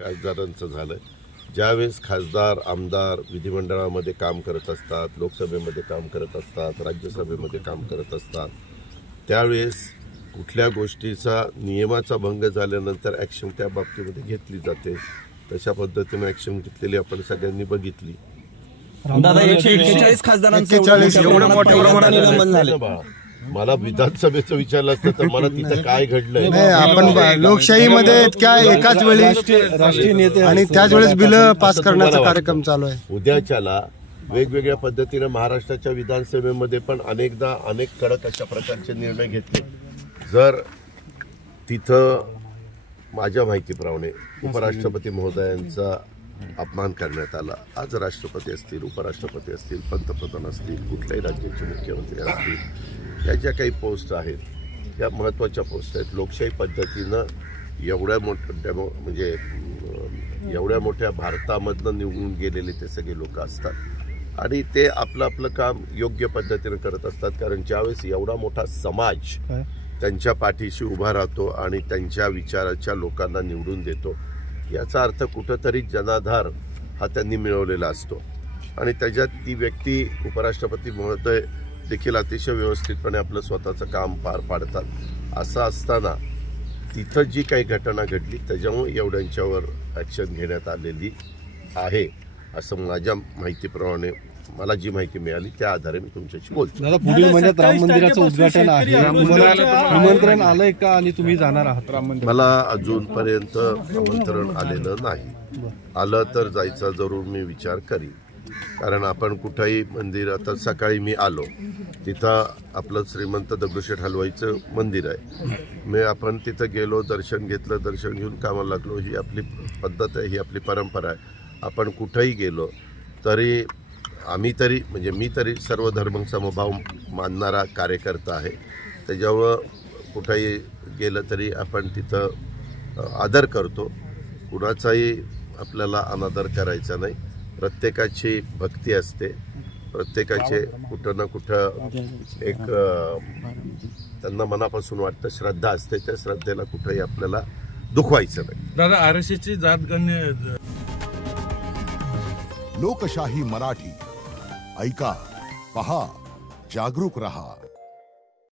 खासदारांचं झालं. ज्यावेळेस खासदार आमदार विधिमंडळामध्ये काम करत असतात, लोकसभेमध्ये काम करत असतात, राज्यसभेमध्ये काम करत असतात, त्यावेळेस कुठल्या गोष्टीचा नियमाचा भंग झाल्यानंतर ॲक्शन त्या बाबतीमध्ये घेतली जाते. तशा पद्धतीने ॲक्शन घेतलेली आपण सगळ्यांनी बघितली. दादा 141 खासदारांचं एवढं मोठ्या प्रमाणात निलंबन झालं. मला विधानसभेचं विचारलं असतं तर मला तिथं काय घडलंय. आपण लोकशाहीमध्ये इतक्या एकाच वेळी राष्ट्रीय नेते आणि त्याच वेळेस बिल पास करण्याचा कार्यक्रम चालू आहे. उद्याच्याला वेगवेगळ्या पद्धतीने महाराष्ट्राच्या विधानसभेमध्ये पण अनेकदा अनेक कडक अशा प्रकारचे निर्णय घेतले. जर तिथं माझ्या माहितीप्रमाणे उपराष्ट्रपती महोदयांचा अपमान करण्यात आला, आज राष्ट्रपती असतील, उपराष्ट्रपती असतील, पंतप्रधान असतील, कुठल्याही राज्याचे मुख्यमंत्री असतील, या ज्या काही पोस्ट आहेत या महत्त्वाच्या पोस्ट आहेत. लोकशाही पद्धतीनं एवढ्या मोठ्या भारतामधनं निवडून गेलेले ते सगळे लोक असतात आणि ते आपलं आपलं काम योग्य पद्धतीनं करत असतात. कारण ज्यावेळेस एवढा मोठा समाज त्यांच्या पाठीशी उभा राहतो आणि त्यांच्या विचाराच्या लोकांना निवडून देतो, याचा अर्थ कुठंतरी जनाधार हा त्यांनी मिळवलेला असतो आणि त्याच्यात ती व्यक्ती उपराष्ट्रपती महोदय देखील अतिशय व्यवस्थितपणे आपलं स्वतःचं काम पार पाडतात. असं असताना तिथं जी काही घटना घडली त्याच्यामुळे एवढ्यांच्यावर ॲक्शन घेण्यात आलेली आहे असं माझ्या माहितीप्रमाणे मला जी माहिती मिळाली त्या आधारे मी तुमच्याशी बोलतो. दादा, पुढील महिन्यात राम मंदिराचं उद्घाटन आहे, आमंत्रण आलंय का आणि तुम्ही जाणार आहात राम मंदिर? मला अजूनपर्यंत आमंत्रण आलेलं नाही. आलं तर जायचा जरूर मी विचार करीन. कारण आपण कुठंही मंदिर, आता सकाळी मी आलो तिथं आपलं श्रीमंत दगडूशेठ हलवाईचं मंदिर आहे. आपण तिथं गेलो, दर्शन घेतलं, दर्शन घेऊन कामाला लागलो. ही आपली पद्धत आहे, ही आपली परंपरा आहे. आपण कुठंही गेलो तरी मी तरी सर्व धर्म समभाव मानणारा कार्यकर्ता आहे. त्याच्यामुळं कुठंही गेलं तरी आपण तिथं आदर करतो. कुणाचाही आपल्याला अनादर करायचा नाही. प्रत्येकाची भक्ती असते, प्रत्येकाचे कुठं ना कुठं एक त्यांना मनापासून वाटतं श्रद्धा असते. त्या श्रद्धेला कुठंही आपल्याला दुखवायचं नाही. दादा, आरएसएसची जातगण्य लोकशाही मराठी ऐका, पहा, जागरूक रहा.